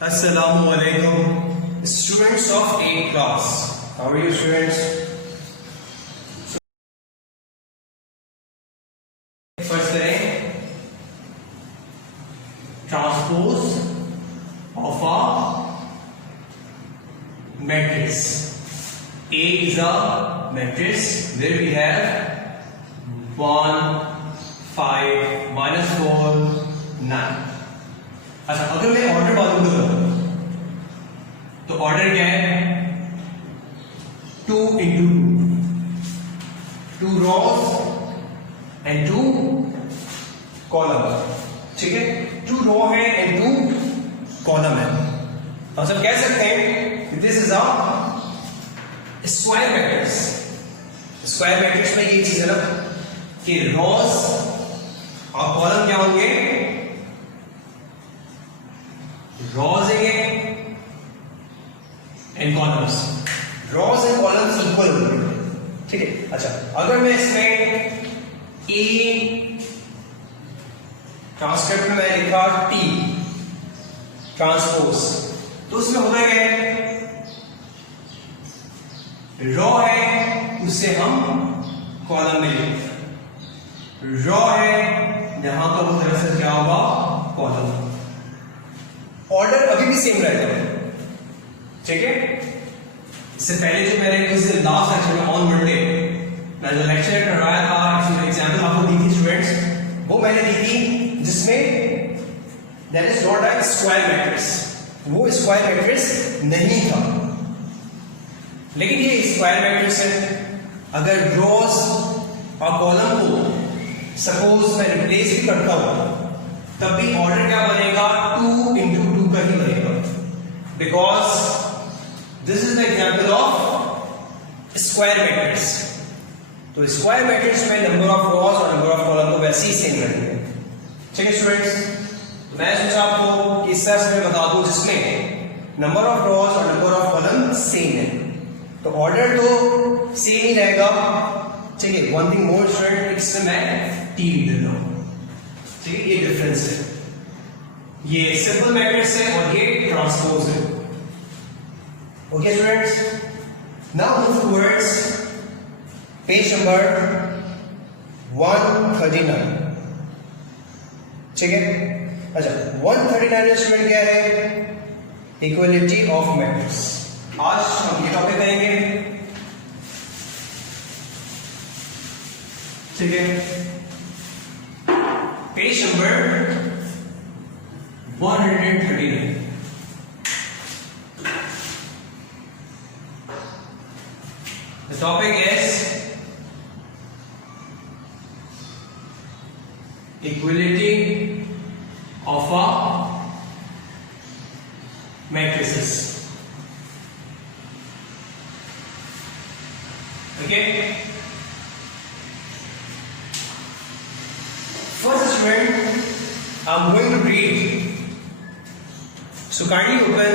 Assalamualaikum, students of 8th class. How are you, students? First करें transpose of a matrix. A is a matrix where we have 1, 5, -4, 9. अच्छा, अगर मैं order मालूम करूं तो order क्या है? 2 into 2 rows and 2 column. ठीक है, 2 रो है and 2 कॉलम है. तो हम कह सकते हैं this is a square matrix. Square matrix में ये चीज है ना कि रोज और कॉलम क्या होंगे? Rows and columns. Rows and columns equal होंगे. ठीक है. अच्छा, अगर मैं इसमें ए ट्रांसक्रिप्ट में मैं लिखा टी ट्रांसपोज, तो उसमें होगा क्या? रो है उसे हम कॉलम में लिखेंगे. रो है यहां तो वो दरअसल क्या होगा? कॉलम. ऑर्डर अभी भी सेम रहेगा. ठीक है. इससे पहले जो मैंने कुछ दिन लास्ट लेक्चर में ऑन मंडे मैं जो लेक्चर करवाया था, एग्जाम्पल आपको दी थी स्टूडेंट्स, वो मैंने दी थी जिसमें that is not a square matrix. वो स्क्वायर मैट्रिक्स नहीं था, लेकिन ये स्क्वायर मैट्रिक्स है. अगर रोज और कॉलम को सपोज मैं रिप्लेस भी करता हूं तब भी ऑर्डर क्या बनेगा? 2 into 2 का ही बनेगा, because this is the example of square matrix. तो स्क्वायर मैट्रिक्स में नंबर ऑफ रोज और नंबर ऑफ कॉलम तो वैसे ही सेम रहेंगे. ठीक है स्टूडेंट्स. तो मैं सोचा आपको इस तरह से मैं बता दूं जिसमें नंबर ऑफ रोज और नंबर ऑफ कॉलम सेम है, तो ऑर्डर तो सेम ही रहेगा. ठीक है. वन थिंग मोर स्टूडेंट, इसमें मैं टी लिख देता हूं. ठीक है, ये डिफरेंस है. ये सिंपल मैट्रिक्स है और ये ट्रांसपोज है. Okay students, now move towards page number 139. ठीक है. अच्छा, 139 स्टूडेंट क्या है? Equality of matrix. आज हम ये टॉपिक करेंगे. ठीक है. Page number 139. The topic is equality of a matrices. Okay. First student, I'm going to read. So kindly open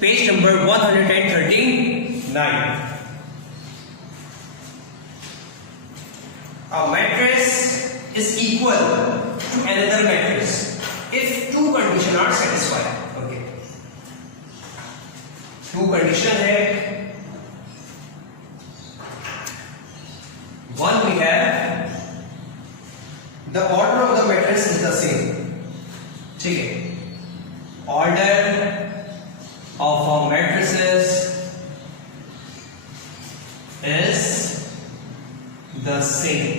page number 139. A matrix is equal to another matrix if two conditions are satisfied. Okay. Two conditions है. One we have the order of the matrix is the same. ठीक है. Order of a matrices is the same.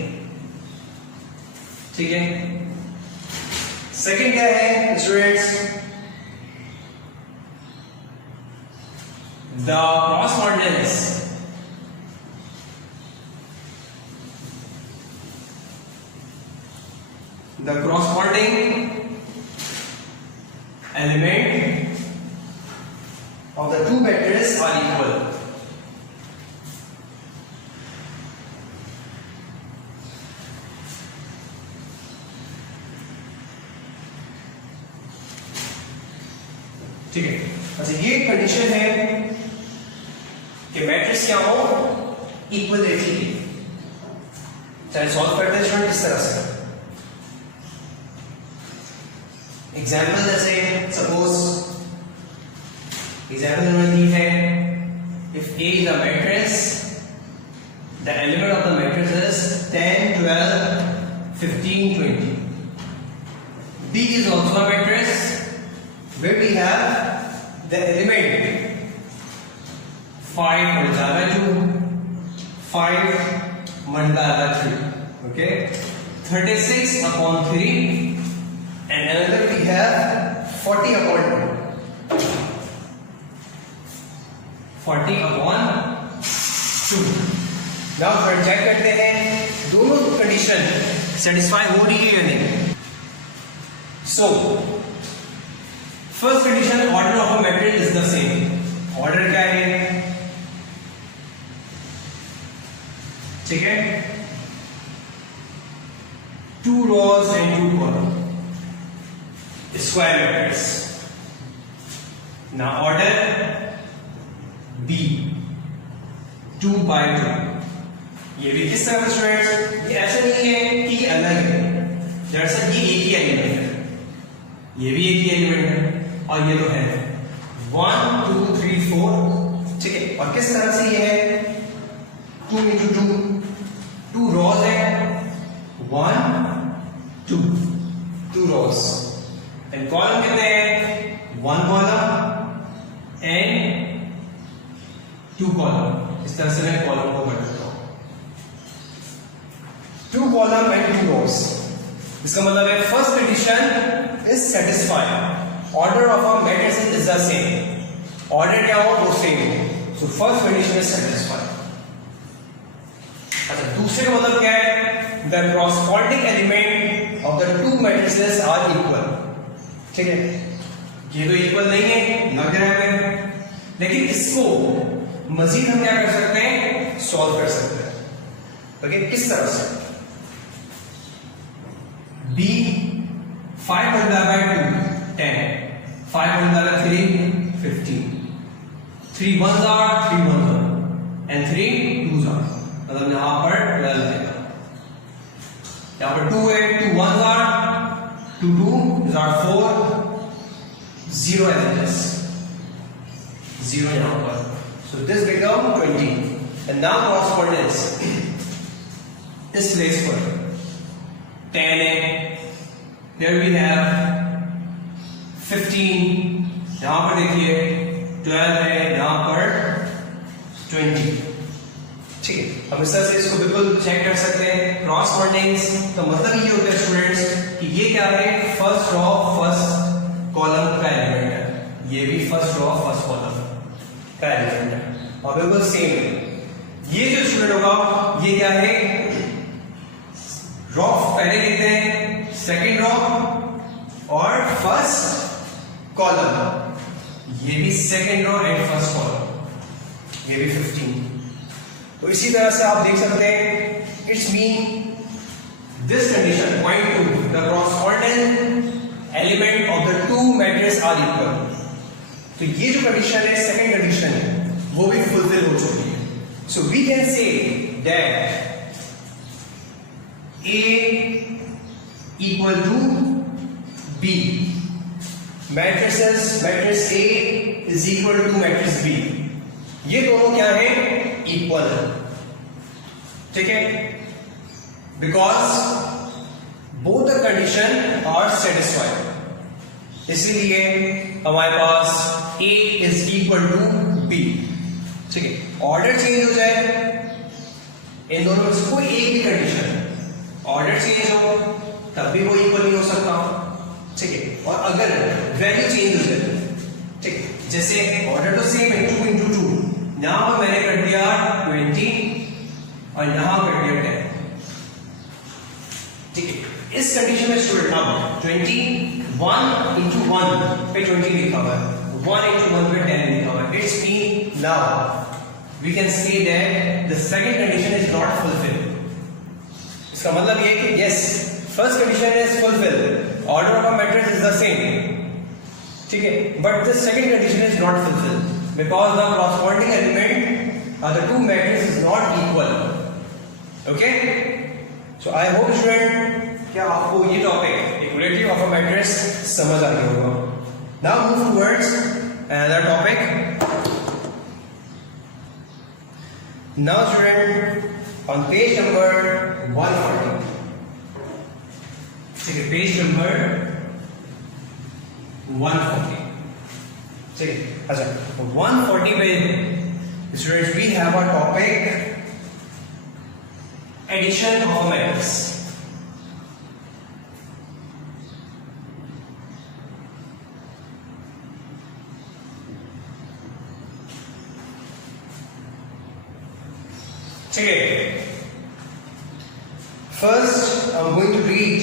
ठीक है. Second क्या है students? The correspondence the corresponding element of the two matrices are equal. ठीक है. अच्छा, ये कंडीशन है कि मैट्रिक्स क्या हो? इक्वलिटी की. चाहे सॉल्व करते हैं स्टूडेंट किस तरह से. एग्जाम्पल जैसे सपोज एग्जाम्पल उन्होंने दी है, if A is a matrix, the element of the matrix is 10, 12, 15, 20. B is also a matrix where we have the element 5 multiplied by 2, 5 multiplied by 3, okay, 36 upon 3, and another we have 40 upon 2. 40 upon 2. Now थोड़ा check करते हैं दोनों condition satisfy हो रही है या नहीं. So first condition, order of a matrix is the same. Order क्या है? ठीक है, 2 rows and 2 columns, square matrix. Now order B 2 by 2. ये भी किस तरह से स्टूडेंट्स, ये ऐसा नहीं है कि अलग है, दरअसल ये एक ही एलिमेंट है, ये भी एक ही एलिमेंट है, और ये तो है 1 2 3 4. ठीक है, और किस तरह से ये है 2 into 2, 2 rows है, 1 2 2 rows, एंड कॉलम कितने हैं, 1 कॉलम एंड 2 कॉलम. इस तरह से मैं कॉलम को कर देता हूं, 2 कॉलम एंड 2 rows. इसका मतलब है first condition is satisfied, order of a matrix is the same. Order क्या हो, वो सेम हो, so first condition is satisfied. अच्छा, दूसरे का मतलब क्या है, the corresponding element of the 2 matrices are equal. ठीक है, ये तो इक्वल नहीं है लग रहा है, लेकिन इसको मजीद हम क्या कर सकते हैं, सॉल्व कर सकते हैं. ओके, किस तरह से? B 5 multiplied by 2 10, 5 multiplied by 3 15, 3 ones are 3 ones are, and 3 twos are. मतलब यहां पर 12 देगा, यहां पर 2 है, 2 ones are 2 2 are 4, 0 as it is, 0 यहां पर. So this become 20, and now correspondence is placed for 10 है, here we have 15, यहां पर देखिए 12 है, यहां पर 20. ठीक है, हम इस तरह से इसको बिल्कुल चेक कर सकते हैं. क्रॉसपॉन्डिंग्स का मतलब ये होता है स्टूडेंट्स कि ये क्या है, फर्स्ट रो फर्स्ट कॉलम का एलिमेंट है, ये भी फर्स्ट रो फर्स्ट कॉलम का एलिमेंट है, और बिल्कुल सेम है. ये जो स्टूडेंट होगा ये क्या है, रो पहले लिखते हैं, सेकंड रो और फर्स्ट कॉलम, ये भी second row and first column, ये भी 15. तो इसी तरह से आप देख सकते हैं, it's mean this condition point 2, the corresponding element of the 2 matrix are equal. तो ये जो कंडीशन है, सेकंड कंडीशन है, वो भी फुलफिल हो चुकी है. So we can say that A equal to B, matrix A is equal to matrix B, ये दोनों क्या है, इक्वल है. ठीक है, because both the condition are satisfied, इसलिए हमारे पास A is equal to B. ठीक है, ऑर्डर चेंज हो जाए इन दोनों में से कोई एक भी कंडीशन, ऑर्डर चेंज हो तब भी वो इक्वल नहीं हो सकता. ठीक है, और अगर वैल्यू चेंज हो जाए, ठीक है, जैसे ऑर्डर तो सेम है 2 into 2, यहां पर मैंने कर दिया 20 और यहां कर दिया 10. ठीक है, इस कंडीशन में स्टूडेंट अब 21 into 1 पे 20 लिखा हुआ है, 1 into 1 पे 10 लिखा हुआ है. It's mean now we can say that the second condition is not fulfilled. इसका मतलब ये कि yes, first condition is fulfilled, order of a matrix is the same. ठीक है, but the second condition is not fulfilled because the corresponding element of the 2 matrices is not equal. Okay, so I hope student क्या आपको ये topic equality of a matrix समझ आ गया होगा. Now move towards another topic. Now student, on page number 140, ठीक है, page number 140, ठीक है. अच्छा, 140 पे students we have a topic addition of a matrix. ठीक है. First, I'm going to read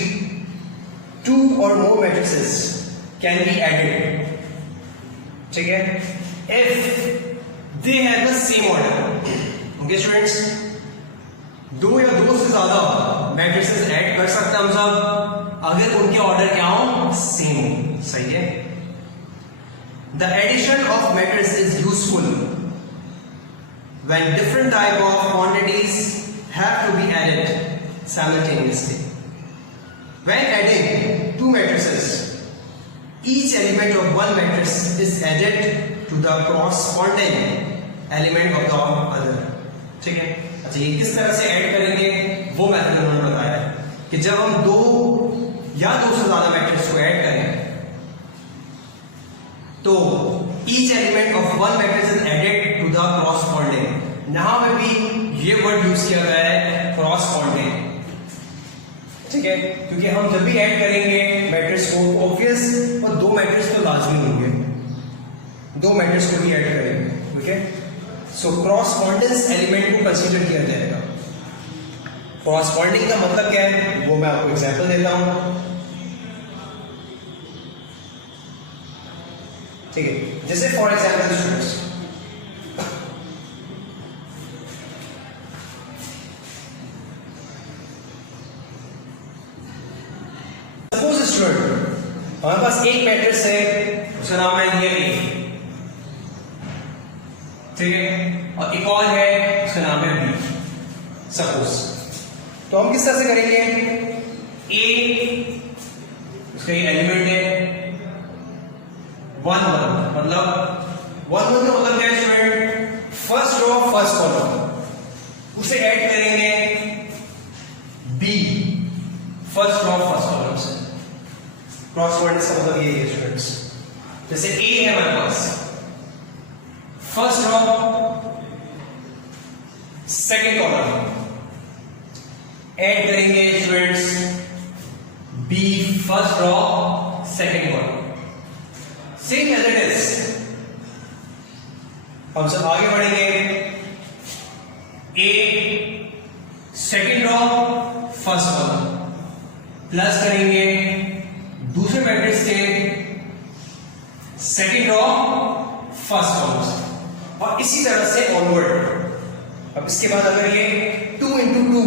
two or more matrices can be added. ठीक है. If they have the same order. Okay students, दो या दो से ज्यादा matrices ऐड कर सकते हैं हम सब अगर उनके ऑर्डर क्या हो, सेम हो. सही है. The addition of matrices is useful when different type of quantities have to be added simultaneously. When adding two matrices, each element of one matrix is added to the corresponding element of the other. ठीक है. अच्छा, ये किस तरह से add करेंगे वो method उन्होंने बताया कि जब हम दो या दो से ज्यादा मैट्रिक्स को ऐड करें तो each element of one matrix is added to the corresponding. यहाँ पे भी ये वर्ड यूज किया गया है corresponding. ठीक है, क्योंकि हम जब भी ऐड करेंगे मैट्रिक्स को ऑब्वियस और दो मैट्रिक्स तो लाजमी होंगे, दो मैट्रिक्स को भी ऐड करेंगे. ओके, सो correspondence एलिमेंट को कंसीडर किया जाएगा. corresponding का मतलब क्या है वो मैं आपको एग्जांपल देता हूं. ठीक है, जैसे for example students, suppose student हमारे पास एक मैट्रिक्स है, उसका नाम है ये, ठीक है, और एक और है उसका नाम है बी. सपोज तो हम किस तरह से करेंगे, ए उसका ये एलिमेंट है 1 1, मतलब 1 1 का मतलब क्या है student, first row first column, उसे ऐड करेंगे B first row first column से. क्रॉसवर्ड्स का मतलब ये है स्टूडेंट्स. जैसे ए है हमारे पास, first row second column, add करेंगे students B first row second column. Same as it is हम सब आगे बढ़ेंगे, A second row first column plus करेंगे दूसरे मैट्रिक्स के सेकेंड रो फर्स्ट कॉलम और इसी तरह से ऑनवर्ड. अब इसके बाद अगर ये 2 into 2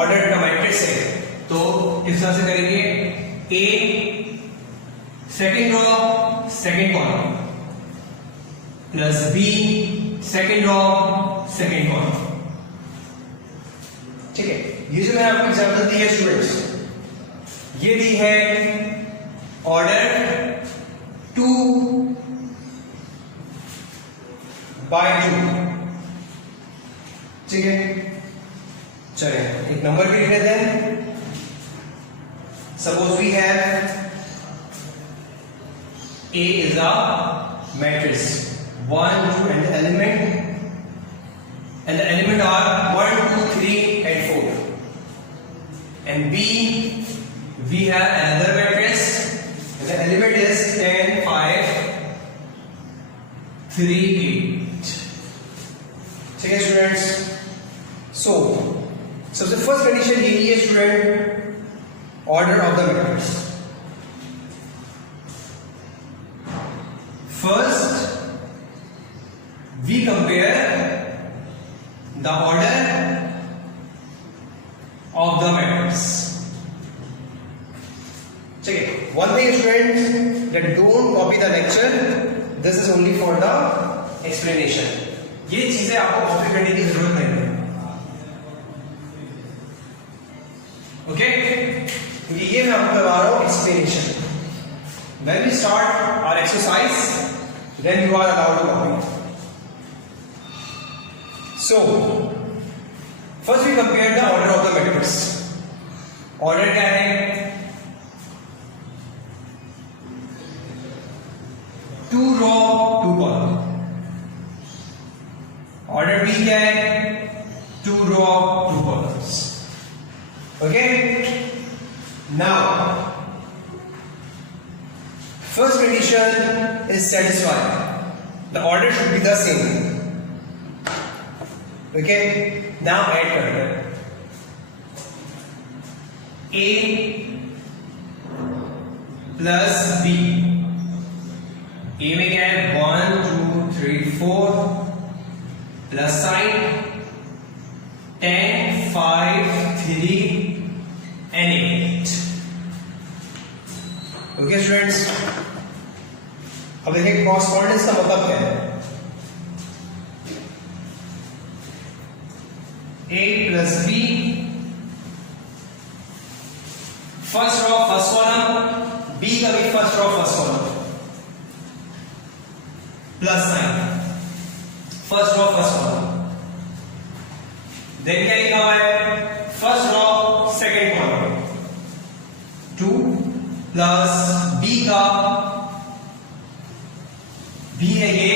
ऑर्डर का मैट्रिक्स है तो इस तरह से करेंगे, A second row second column plus B second row second column. ठीक है, ये जो मैंने आपको एग्जांपल दी है स्टूडेंट्स, ये दी है ऑर्डर 2 by 2. ठीक है, चलिए एक नंबर भी लिख लेते हैं. Suppose we have A is a matrix 1 2 and the element are 1 2 3 and 4, and B we have another matrix and the element is 10 5 3 8. ठीक है स्टूडेंट्स. सो सबसे फर्स्ट कंडीशन यही है student, order of the matrix. First, we compare the order of the matrix. ठीक है, one thing students, that don't copy the lecture. This is only for the explanation. ये चीजें आपको कॉपी करने की जरूरत नहीं है. ओके, क्योंकि ये मैं आपको करवा रहा हूं explanation. When we start our exercise, then you are allowed to copy. So first we compare the order of the matrix. Order क्या है? 2 row 2 column. Order B क्या है? 2 row 2 columns. Okay. Now first condition is satisfied. The order should be the same. Okay. Now add करते A plus B. A में क्या है? 1 2 3 4 plus sign 10 5 3 and 8. Okay students, अब देखिए कॉरस्पॉन्डेंस का मतलब क्या है? A plus B, first row first column, B का भी first row first column, plus sign first row first column, then क्या लिखा हुआ है? First row second column, 2 plus B का B है ये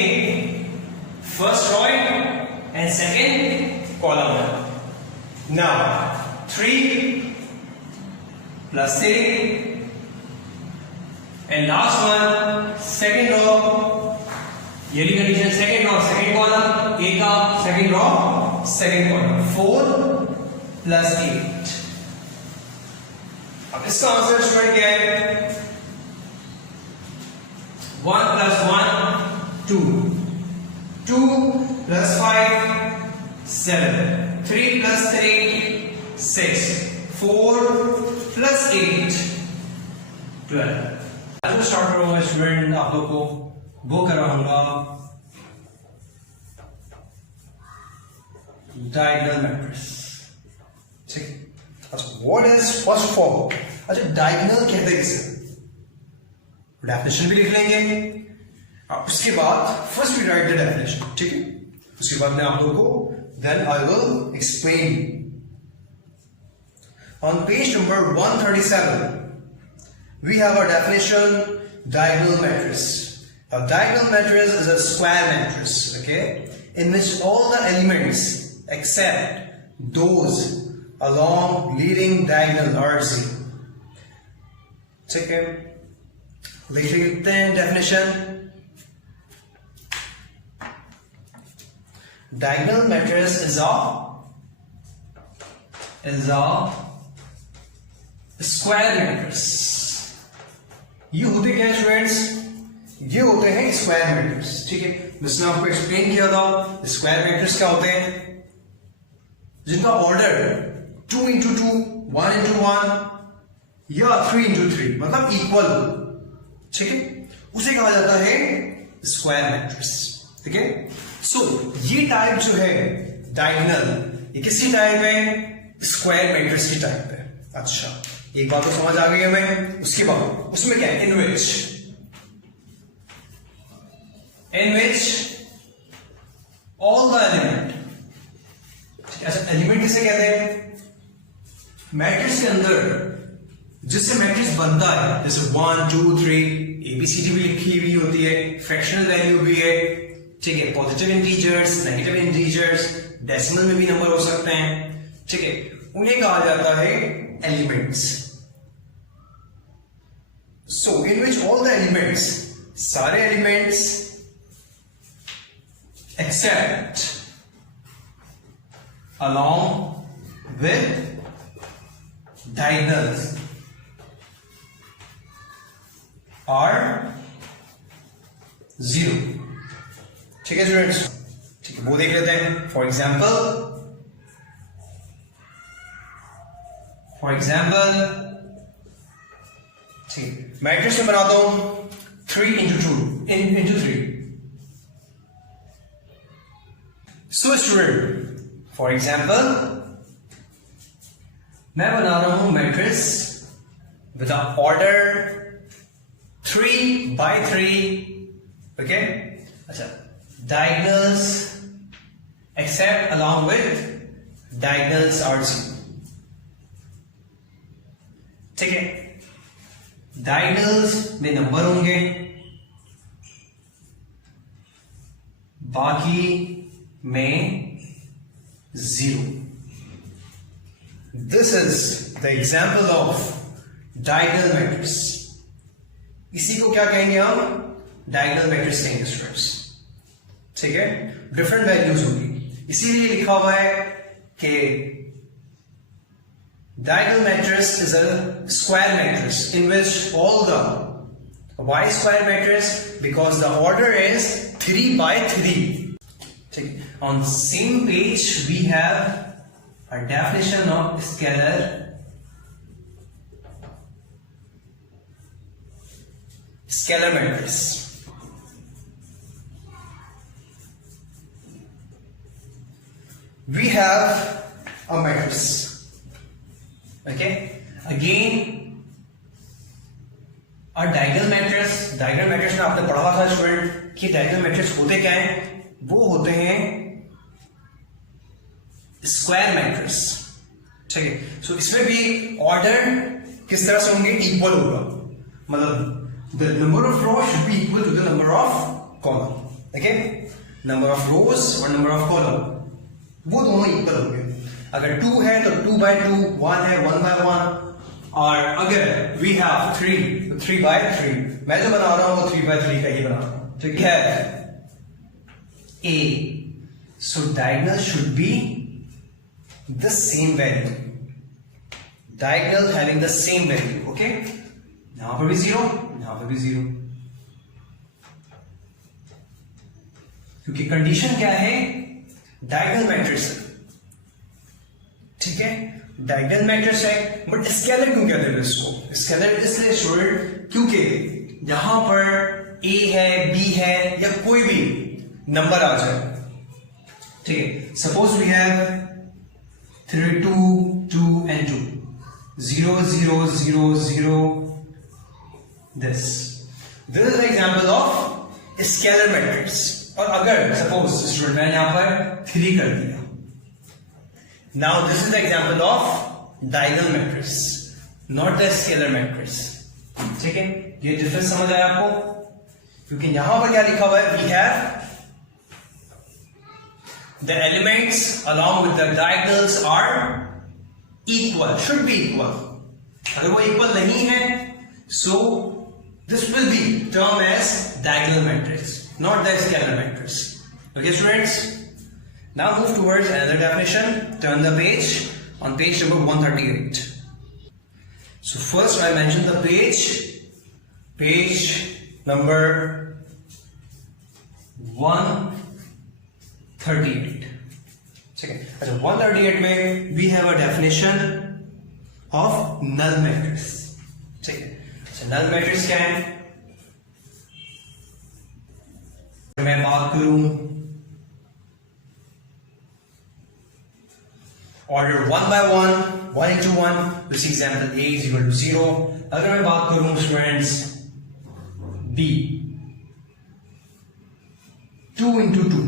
first row and second column है. Now 3 plus 6 and last one second row. ये condition second row second column, A का second row second column, 4 plus 8. अब इसका आंसर स्टूडेंट क्या है? 1 plus 1 2, 2 plus 5 7, 3 plus 3 6, 4 plus 8 12. आज स्टार्ट करूंगा स्टूडेंट, आप लोग को वो कराऊंगा डायगोनल मैट्रिक्स. ठीक. अच्छा, व्हाट इज फर्स्ट फॉर्म? अच्छा, डायगोनल कहते हैं किसे? डेफिनेशन भी लिख लेंगे. उसके बाद first we write the definition. ठीक है. उसके बाद मैं आप लोगों को then I will explain. On page number 137 we have our definition diagonal matrix. A diagonal matrix is a square matrix, okay, in which all the elements except those along leading diagonal are zero. ठीक है, देख लेते हैं definition. Diagonal matrix is a square matrix. ये होते क्या है students? ये होते हैं स्क्वायर मैट्रिक्स. ठीक है, जिसने आपको एक्सप्लेन किया था स्क्वायर मैट्रिक्स क्या होते हैं? जिनका ऑर्डर 2 into 2, 1 into 1 या 3 into 3 मतलब इक्वल. ठीक है, उसे कहा जाता है स्क्वायर मैट्रिक्स. ठीक है. सो ये टाइप जो है डायगोनल, ये किसकी टाइप है? स्क्वायर मैट्रिक्स की टाइप है. अच्छा, एक बात तो समझ आ गई हमें. उसके बाद उसमें क्या है? इन विच ऑल द एलिमेंट. अच्छा, एलिमेंट किसे कहते हैं? मैट्रिक्स के अंदर जिससे मैट्रिक्स बनता है, जैसे 1 2 3 ABCD भी लिखी हुई होती है, फ्रैक्शनल वैल्यू भी है. ठीक है, positive integers, negative integers, decimal में भी नंबर हो सकते हैं. ठीक है, उन्हें कहा जाता है elements. So in which all the elements, सारे elements except along with diagonals are 0. ठीक है स्टूडेंट्स. ठीक है, वो देख लेते हैं. फॉर एग्जाम्पल ठीक, मैट्रिक्स में बनाता हूं 3 into 2 into 3. So student, for example मैं बना रहा हूं matrix with order 3 by 3. Okay, अच्छा, diagonals except along with diagonals are 0. ठीक है, diagonals में नंबर होंगे, बाकी में 0. This is the example of diagonal matrix. इसी को क्या कहेंगे हम? डायगोनल मैट्रिक्स कहेंगे स्टूडेंट्स. ठीक है, डिफरेंट वैल्यूज होगी, इसीलिए लिखा हुआ है कि diagonal matrix is a square matrix in which all the why square matrix? Because the order is 3 by 3. ठीक, on same page we have a definition of scalar matrix. We have a matrix. Okay, again a diagonal matrix. Diagonal matrix में आपने पढ़ा था student कि diagonal matrix होते क्या हैं? वो होते हैं स्क्वायर मैट्रिक्स. ठीक है, सो इसमें भी ऑर्डर किस तरह से होंगे? इक्वल होगा, मतलब the number of rows should be equal to the number of column. Okay, number of rows और number of column वो दोनों इक्वल होंगे. अगर 2 है तो 2 by 2, 1 है 1 by 1, और अगर we have 3 तो 3 by 3. मैं जो बना रहा हूं वो 3 by 3 का ही बना रहा हूं. ठीक है, A. So diagonal should be the same value. Diagonal having the same value. Okay, यहां पर भी 0, यहां पर भी 0, क्योंकि कंडीशन क्या है? Diagonal matrix. ठीक है, डायगोनल मैट्रिक्स है, बट स्केलर क्यों कहते हैं इसको? स्केलर इसलिए स्टूडेंट क्योंकि यहां पर A है, B है, या कोई भी नंबर आ जाए. ठीक है, suppose we have 3, 2, 2 and 2, 0, 0, 0, 0. This is the example of scalar matrix. और अगर सपोज स्टूडेंट मैंने यहां पर 3 कर दिया, now this is the example of diagonal matrix, not the scalar matrix. ठीक है, ये डिफरेंस समझ आया आपको? क्योंकि यहां पर क्या लिखा हुआ है? We have the elements along with the diagonals are equal, should be equal. अगर वो equal नहीं है, so this will be termed as diagonal matrix, not the scalar matrix. Okay students, now move towards another definition. Turn the page on page number 138. So first I mentioned the page number 138. ठीक है, अच्छा 138 में we have a definition of null matrix. ठीक है, अच्छा null matrix क्या है? मैं बात करूं order 1 by 1, 1 into 1, this example A is equal to 0. अगर मैं बात करूं स्टूडेंट्स B 2 into 2,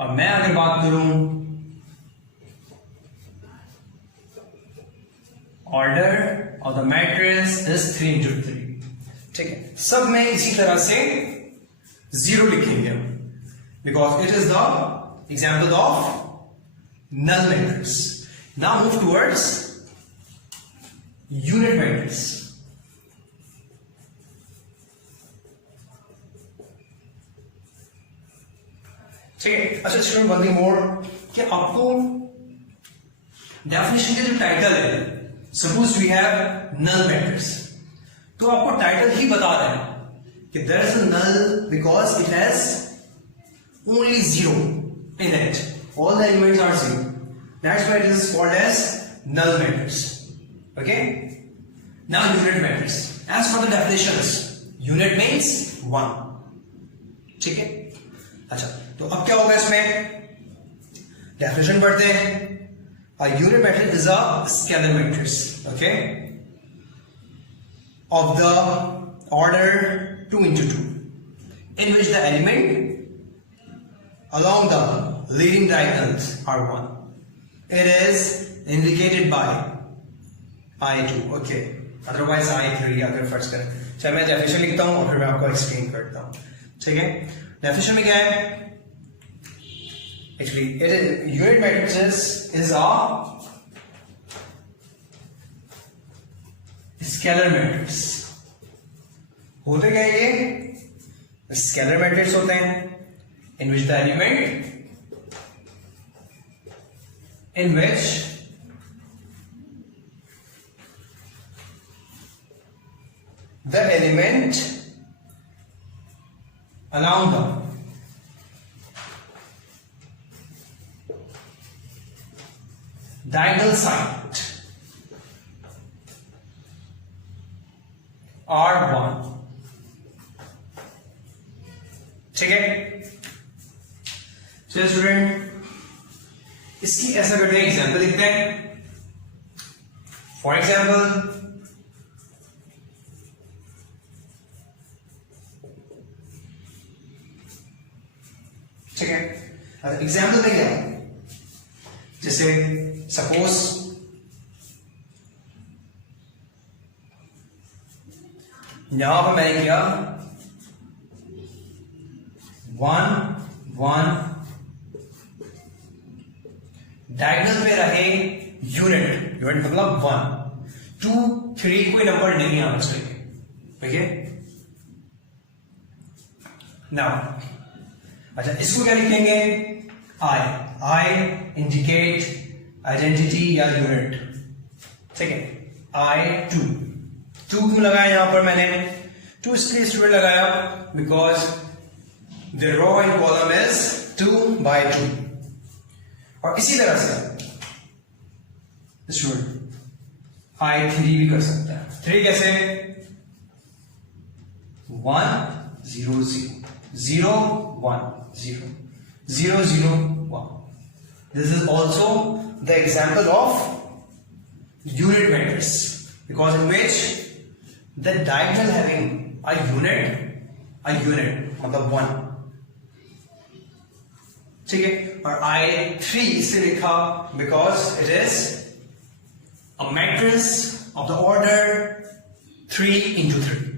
और मैं अगर बात करूं order of the matrix is 3 into 3. ठीक है, सब में इसी तरह से 0 लिखेंगे हम, because it is the example of null matrix. Now move towards unit matrix. ठीक है, अच्छा स्टूडेंट वन थिंग मोर, कि आपको डेफिनेशन के जो टाइटल है, suppose we have null matrix, तो आपको टाइटल ही बता रहा है कि there is a null because it has only 0 in it. All the elements are 0. That's why it is called as null matrix. Okay? Now unit matrix. As for the definitions, unit means 1. ठीक है? अच्छा, तो अब क्या होगा इसमें? Definition पढ़ते हैं. A unit matrix is a scalar matrix. Okay? Of the order 2 into 2. in which the element along the leading diagonals are 1. It is indicated by I2. Okay, otherwise I3 अगर फर्ज करें. चलिए मैं डेफिनेशन लिखता हूँ और फिर मैं आपको एक्सप्लेन करता हूँ. ठीक है, डेफिनेशन में क्या है? Actually, it is unit matrices is a scalar matrix. होते क्या ये? Scalar matrix होते हैं in which the element along the diagonal side are 1. ठीक है, चलिए स्टूडेंट इसकी ऐसा करते हैं, एग्जाम्पल लिखते हैं. फॉर एग्जाम्पल ठीक है, एग्जाम्पल में क्या, जैसे सपोज यहां पर मैंने किया 1 1 डायगोनल में रहे यूनिट मतलब 1 2 3 कोई नंबर नहीं आना चाहिए. ठीक है, नाउ अच्छा इसको क्या लिखेंगे? आई इंडिकेट आइडेंटिटी या यूनिट. ठीक है, I2 क्यों लगाया यहां पर मैंने? 2 इसलिए स्टूडेंट लगाया because the row in column is 2/2. और इसी तरह से स्टूडेंट I3 भी कर सकता है. 3 कैसे? 1 0 0 0 1 0 0 0 1. This is also the example of unit matrix because in which the diagonal having a unit मतलब 1. ठीक है, और I3 इसे लिखा because it is a matrix of the order 3 into 3.